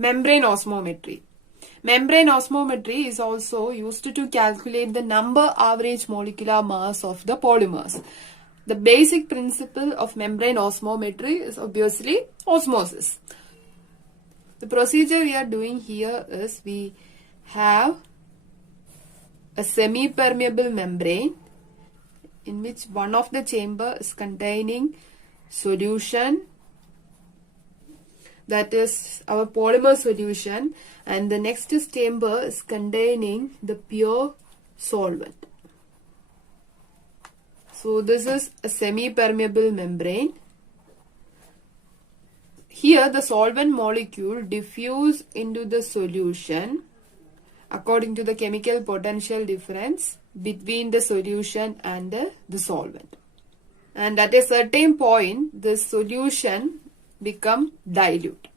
Membrane osmometry. Membrane osmometry is also used to calculate the number average molecular mass of the polymers. The basic principle of membrane osmometry is obviously osmosis. The procedure we are doing here is we have a semi-permeable membrane in which one of the chamber is containing solution, that is our polymer solution, and the next chamber is containing the pure solvent. So this is a semi-permeable membrane. Here the solvent molecule diffuse into the solution according to the chemical potential difference between the solution and the solvent. And at a certain point, the solution become dilute.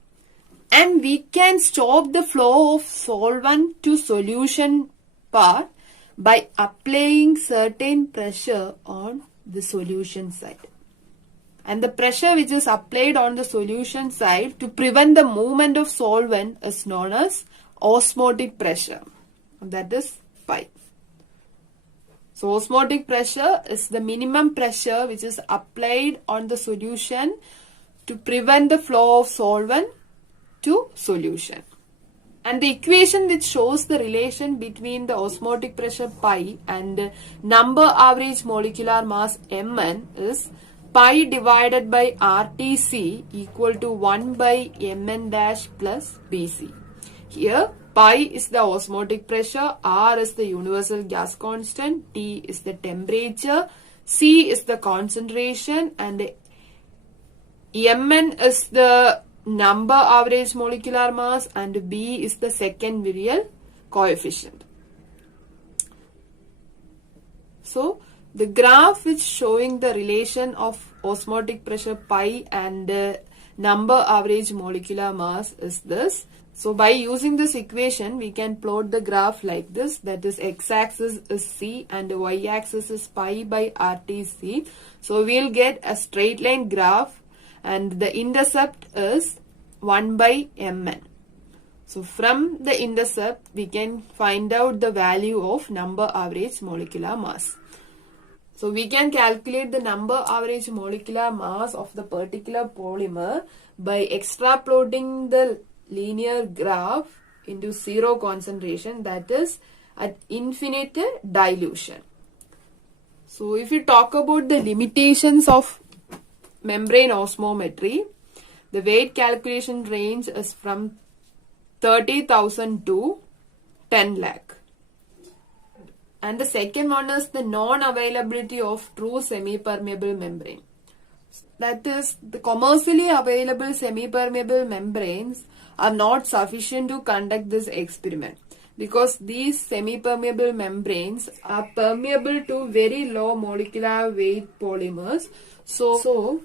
And we can stop the flow of solvent to solution part by applying certain pressure on the solution side. And the pressure which is applied on the solution side to prevent the movement of solvent is known as osmotic pressure. That is pi. So osmotic pressure is the minimum pressure which is applied on the solution to prevent the flow of solvent to solution. And the equation which shows the relation between the osmotic pressure pi and number average molecular mass Mn is pi divided by RTC equal to 1 by Mn dash plus Bc. Here pi is the osmotic pressure, R is the universal gas constant, T is the temperature, C is the concentration, and Mn is the number average molecular mass, and B is the second virial coefficient. So the graph which showing the relation of osmotic pressure pi and number average molecular mass is this. So by using this equation, we can plot the graph like this. That is, x-axis is C and y-axis is pi by RTC. So we'll get a straight line graph and the intercept is 1 by Mn. So from the intercept, we can find out the value of number average molecular mass. So we can calculate the number average molecular mass of the particular polymer by extrapolating the linear graph into zero concentration, that is at infinite dilution. So if you talk about the limitations of membrane osmometry, the weight calculation range is from 30,000 to 10 lakh. And the second one is the non-availability of true semi-permeable membrane. That is, the commercially available semi-permeable membranes are not sufficient to conduct this experiment because these semi-permeable membranes are permeable to very low molecular weight polymers. So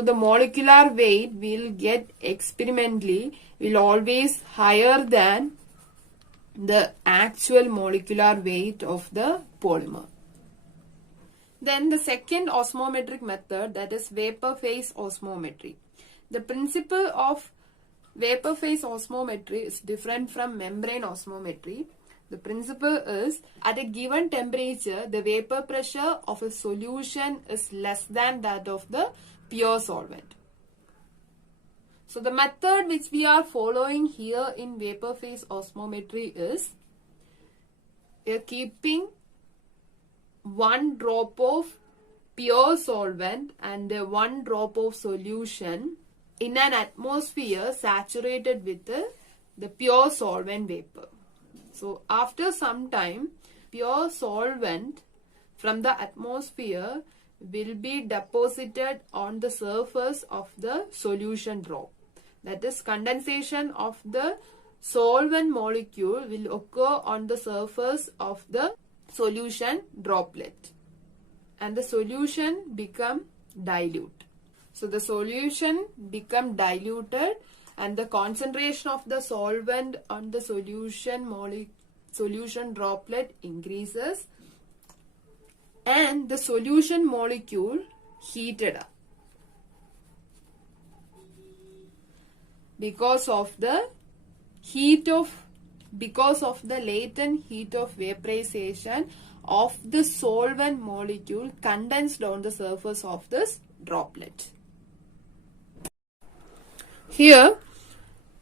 the molecular weight we'll get experimentally will always higher than the actual molecular weight of the polymer. Then the second osmometric method, that is vapor phase osmometry. The principle of vapor phase osmometry is different from membrane osmometry. The principle is at a given temperature, the vapor pressure of a solution is less than that of the pure solvent. So the method which we are following here in vapor phase osmometry is we are keeping 1 drop of pure solvent and 1 drop of solution in an atmosphere saturated with the pure solvent vapor. So after some time, pure solvent from the atmosphere will be deposited on the surface of the solution drop. That is, condensation of the solvent molecule will occur on the surface of the solution droplet and the solution become dilute. So the solution become diluted and the concentration of the solvent on the solution droplet increases and the solution molecule heated up. because of the latent heat of vaporization of the solvent molecule condensed on the surface of this droplet. Here,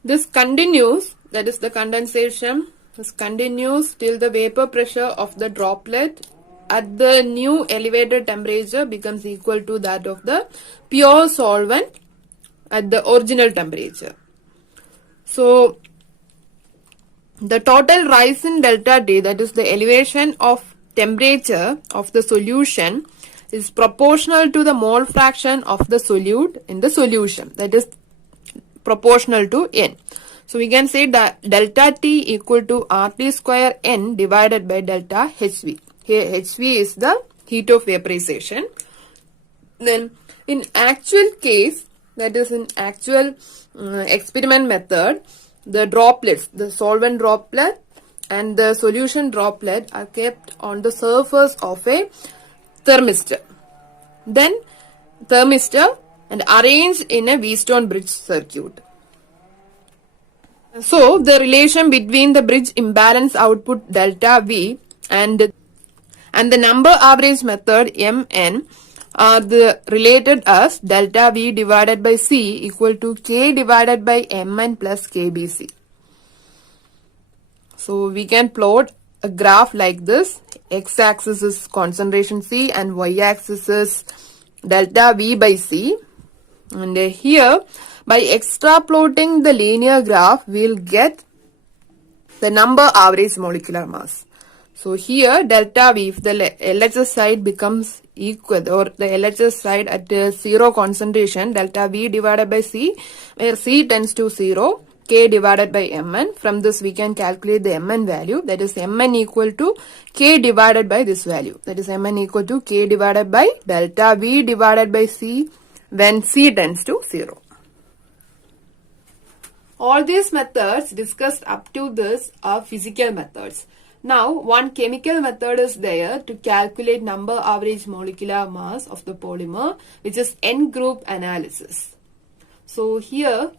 this continues, that is the condensation, this continues till the vapor pressure of the droplet at the new elevated temperature becomes equal to that of the pure solvent at the original temperature. So, the total rise in delta T, that is the elevation of temperature of the solution, is proportional to the mole fraction of the solute in the solution, that is proportional to N. So we can say that delta T equal to RT square N divided by delta HV. Here HV is the heat of vaporization. Then in actual case, that is in actual experiment method, the droplets, the solvent droplet and the solution droplet are kept on the surface of a thermistor. Then thermistor and arranged in a Wheatstone bridge circuit. So the relation between the bridge imbalance output delta V and the number average method Mn are related as delta V divided by C equal to K divided by Mn plus KBC. So we can plot a graph like this. X-axis is concentration C and y-axis is delta V by C. And here, by extrapolating the linear graph, we will get the number average molecular mass. So here, delta V, if the LHS side becomes equal, or the LHS side at 0 concentration, delta V divided by C, where C tends to 0, K divided by Mn. From this, we can calculate the Mn value, that is Mn equal to K divided by this value, that is Mn equal to K divided by delta V divided by C when C tends to 0. All these methods discussed up to this are physical methods. Now, one chemical method is there to calculate number average molecular mass of the polymer, which is N-group analysis. So here,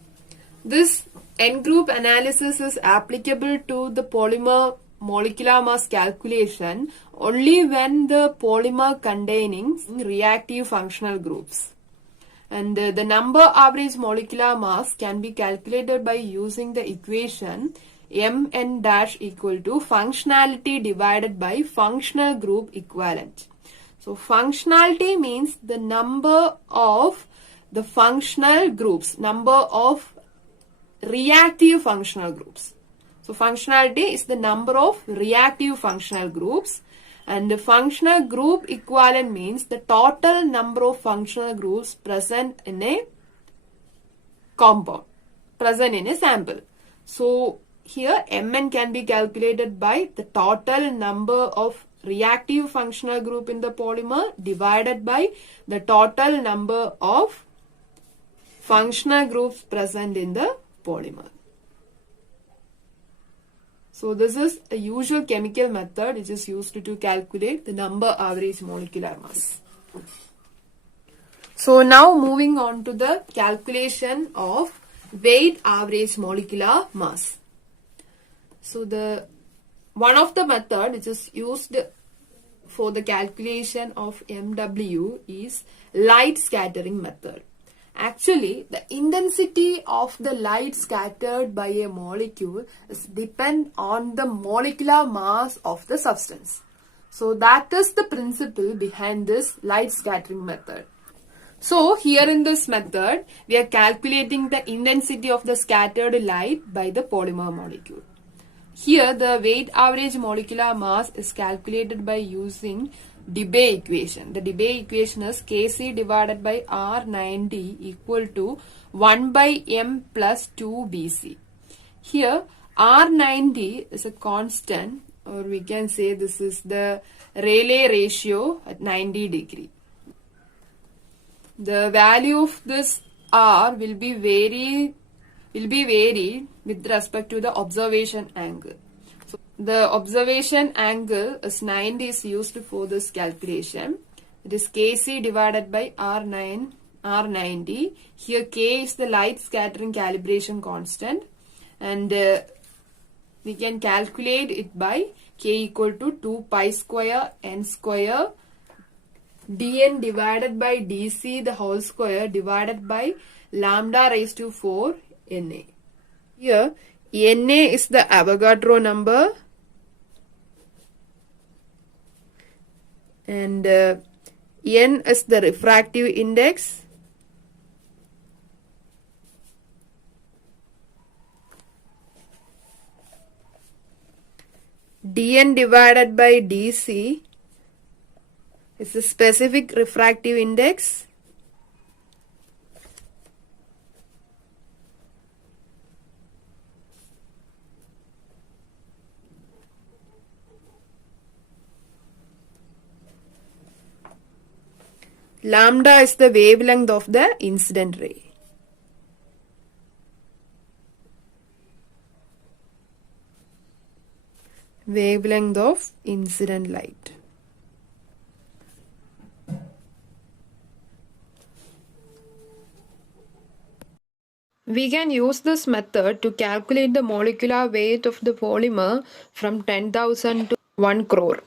this N-group analysis is applicable to the polymer molecular mass calculation only when the polymer containing reactive functional groups. And the number average molecular mass can be calculated by using the equation Mn dash equal to functionality divided by functional group equivalent. So functionality means the number of the functional groups, number of reactive functional groups. So functionality is the number of reactive functional groups, and the functional group equivalent means the total number of functional groups present in a compound, present in a sample. So here Mn can be calculated by the total number of reactive functional group in the polymer divided by the total number of functional groups present in the polymer. So this is a usual chemical method which is used to calculate the number average molecular mass. So now moving on to the calculation of weight average molecular mass. So the one of the method which is used for the calculation of MW is light scattering method. Actually, the intensity of the light scattered by a molecule is depend on the molecular mass of the substance. So that is the principle behind this light scattering method. So here in this method, we are calculating the intensity of the scattered light by the polymer molecule. Here the weight average molecular mass is calculated by using Debye equation. The Debye equation is Kc divided by R90 equal to 1 by M plus 2 Bc. Here R90 is a constant, or we can say this is the Rayleigh ratio at 90 degree. The value of this R will be varied with respect to the observation angle. So the observation angle is 90 is used for this calculation. It is Kc divided by R9 R90. Here K is the light scattering calibration constant, and we can calculate it by K equal to 2 pi square n square dn divided by dc the whole square divided by lambda raised to 4 Na. Here Na is the Avogadro number, and n is the refractive index, dn divided by dc is the specific refractive index, lambda is the wavelength of the incident ray. Wavelength of incident light. We can use this method to calculate the molecular weight of the polymer from 10,000 to 1 crore.